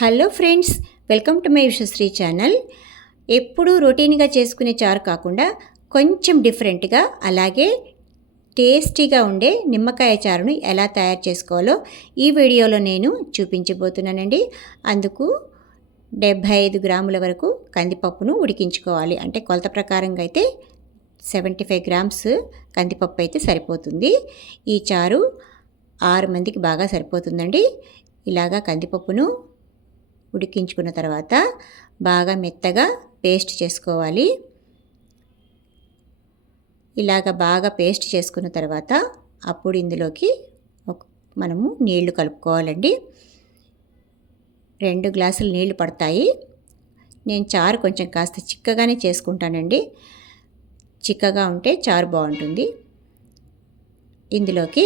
Hello friends, welcome to my Vishwasri channel. ఎప్పుడూ రొటీన్గా చేసుకునే చారు కాకుండా కొంచెం డిఫరెంట్గా అలాగే టేస్టీగా ఉండే నిమ్మకాయ చారును ఎలా తయారు చేసుకోవాలో ఈ వీడియోలో నేను చూపించబోతున్నానండి. అందుకు 75 గ్రాముల వరకు కందిపప్పును ఉడికించుకోవాలి. అంటే కొలత ప్రకారంగా అయితే 75 గ్రామ్స్ కందిపప్పు అయితే సరిపోతుంది. ఈ చారు 6 మందికి బాగా సరిపోతుందండి. ఇలాగా కందిపప్పును ఉడికించుకున్న తర్వాత బాగా మెత్తగా పేస్ట్ చేసుకోవాలి. ఇలాగ బాగా పేస్ట్ చేసుకున్న తర్వాత అప్పుడు ఇందులోకి మనము నీళ్లు కలుపుకోవాలండి. 2 గ్లాసులు నీళ్లు పడతాయి. నేను చారు కొంచెం కాస్త చిక్కగానే చేసుకుంటానండి. చిక్కగా ఉంటే చారు బాగుంటుంది. ఇందులోకి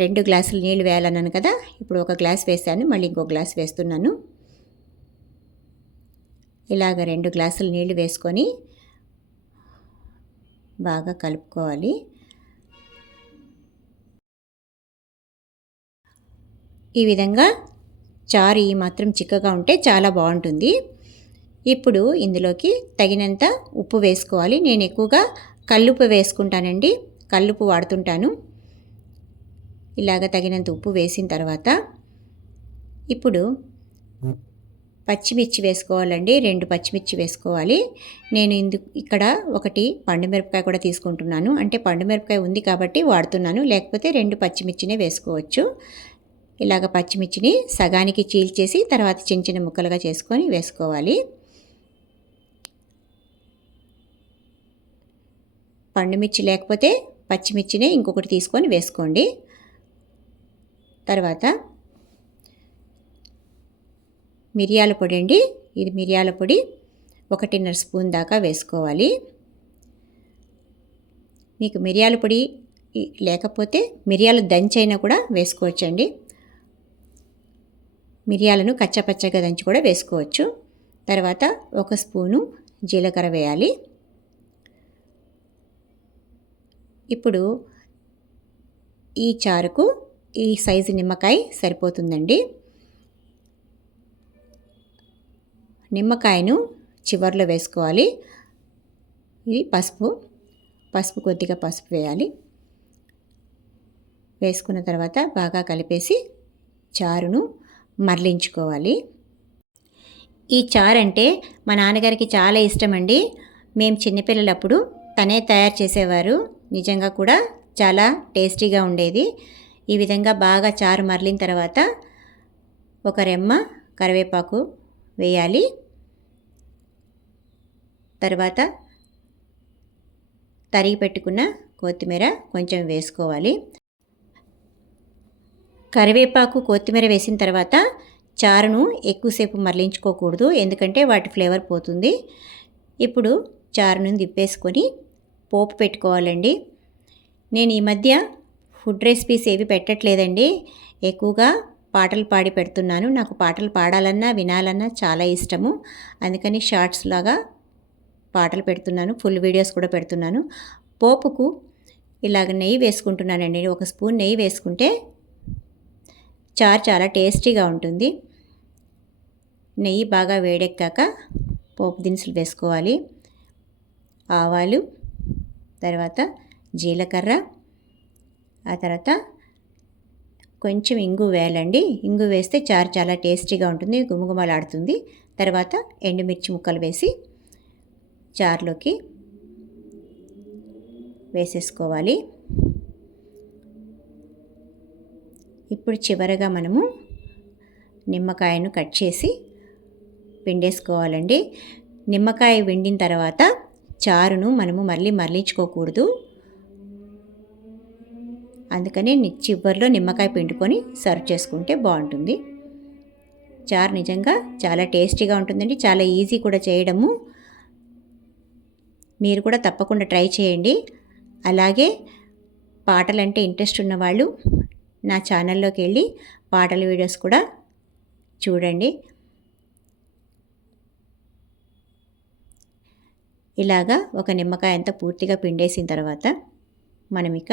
2 గ్లాసులు నీళ్ళు వేయాలన్నాను కదా, ఇప్పుడు 1 గ్లాస్ వేసాను, మళ్ళీ ఇంకో గ్లాస్ వేస్తున్నాను. ఇలాగ 2 గ్లాసులు నీళ్ళు వేసుకొని బాగా కలుపుకోవాలి. ఈ విధంగా చారు ఈ మాత్రం చిక్కగా ఉంటే చాలా బాగుంటుంది. ఇప్పుడు ఇందులోకి తగినంత ఉప్పు వేసుకోవాలి. నేను ఎక్కువగా కల్లుప్పు వేసుకుంటానండి, కల్లుప్పు వాడుతుంటాను. ఇలాగ తగినంత ఉప్పు వేసిన తర్వాత ఇప్పుడు పచ్చిమిర్చి వేసుకోవాలండి. 2 పచ్చిమిర్చి వేసుకోవాలి. నేను ఇక్కడ 1 పండుమిరపకాయ కూడా తీసుకుంటున్నాను. అంటే పండుమిరపకాయ ఉంది కాబట్టి వాడుతున్నాను, లేకపోతే 2 పచ్చిమిర్చినే వేసుకోవచ్చు. ఇలాగ పచ్చిమిర్చిని సగానికి చీల్చేసి తర్వాత చిన్న చిన్న ముక్కలుగా చేసుకొని వేసుకోవాలి. పండుమిర్చి లేకపోతే పచ్చిమిర్చినే ఇంకొకటి తీసుకొని వేసుకోండి. తర్వాత మిరియాల పొడి అండి. ఇది మిరియాల పొడి 1.5 స్పూన్ దాకా వేసుకోవాలి. మీకు మిరియాల పొడి లేకపోతే మిరియాలు దంచైనా కూడా వేసుకోవచ్చండి. మిరియాలను కచ్చపచ్చగా దంచి కూడా వేసుకోవచ్చు. తర్వాత 1 స్పూను జీలకర్ర వేయాలి. ఇప్పుడు ఈ చారుకు ఈ సైజు నిమ్మకాయ సరిపోతుందండి. నిమ్మకాయను చివర్లో వేసుకోవాలి. ఇది పసుపు కొద్దిగా పసుపు వేయాలి. వేసుకున్న తర్వాత బాగా కలిపేసి చారును మరలించుకోవాలి. ఈ చారు అంటే మా నాన్నగారికి చాలా ఇష్టం అండి. మేము చిన్నపిల్లలప్పుడు తనే తయారు చేసేవారు. నిజంగా కూడా చాలా టేస్టీగా ఉండేది. ఈ విధంగా బాగా చారు మరలిన తర్వాత 1 రెమ్మ కరివేపాకు వేయాలి. తర్వాత తరిగి పెట్టుకున్న కొత్తిమీర కొంచెం వేసుకోవాలి. కరివేపాకు కొత్తిమీర వేసిన తర్వాత చారును ఎక్కువసేపు మరలించుకోకూడదు, ఎందుకంటే వాటి ఫ్లేవర్ పోతుంది. ఇప్పుడు చారును దిప్పేసుకొని పోపు పెట్టుకోవాలండి. నేను ఈ మధ్య ఫుడ్ రెసిపీస్ ఏవి పెట్టట్లేదండి. ఎక్కువగా పాటలు పాడి పెడుతున్నాను. నాకు పాటలు పాడాలన్నా వినాలన్నా చాలా ఇష్టము. అందుకని షార్ట్స్ లాగా పాటలు పెడుతున్నాను, ఫుల్ వీడియోస్ కూడా పెడుతున్నాను. పోపుకు ఇలాగ నెయ్యి వేసుకుంటున్నానండి. 1 స్పూన్ నెయ్యి వేసుకుంటే చారు చాలా టేస్టీగా ఉంటుంది. నెయ్యి బాగా వేడెక్కాక పోపు దినుసులు వేసుకోవాలి. ఆవాలు, తర్వాత జీలకర్ర, ఆ తర్వాత కొంచెం ఇంగు వేయాలండి. ఇంగు వేస్తే చారు చాలా టేస్టీగా ఉంటుంది, గుమగుమలాడుతుంది. తర్వాత ఎండుమిర్చి ముక్కలు వేసి చారులోకి వేసేసుకోవాలి. ఇప్పుడు చివరగా మనము నిమ్మకాయను కట్ చేసి పిండేసుకోవాలండి. నిమ్మకాయ పిండిన తర్వాత చారును మనము మరలించుకోకూడదు. అందుకని చివర్లో నిమ్మకాయ పిండుకొని సర్వ్ చేసుకుంటే బాగుంటుంది. చారు నిజంగా చాలా టేస్టీగా ఉంటుందండి. చాలా ఈజీ కూడా చేయడము. మీరు కూడా తప్పకుండా ట్రై చేయండి. అలాగే పాటలంటే ఇంట్రెస్ట్ ఉన్నవాళ్ళు నా ఛానల్లోకి వెళ్ళి పాటల వీడియోస్ కూడా చూడండి. ఇలాగా 1 నిమ్మకాయ అంతా పూర్తిగా పిండేసిన తర్వాత మనం ఇక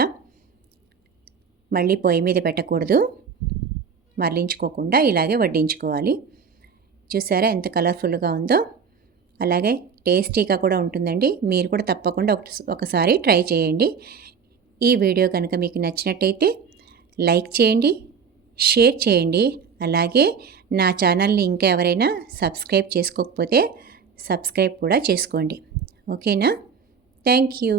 మళ్ళీ పొయ్యి మీద పెట్టకూడదు. మరలించుకోకుండా ఇలాగే వడ్డించుకోవాలి. చూసారా ఎంత కలర్ఫుల్గా ఉందో. అలాగే టేస్టీగా కూడా ఉంటుందండి. మీరు కూడా తప్పకుండా ఒకసారి ట్రై చేయండి. ఈ వీడియో కనుక మీకు నచ్చినట్టయితే లైక్ చేయండి, షేర్ చేయండి. అలాగే నా ఛానల్ని ఇంకా ఎవరైనా సబ్స్క్రైబ్ చేసుకోకపోతే సబ్స్క్రైబ్ కూడా చేసుకోండి. ఓకేనా? Thank you.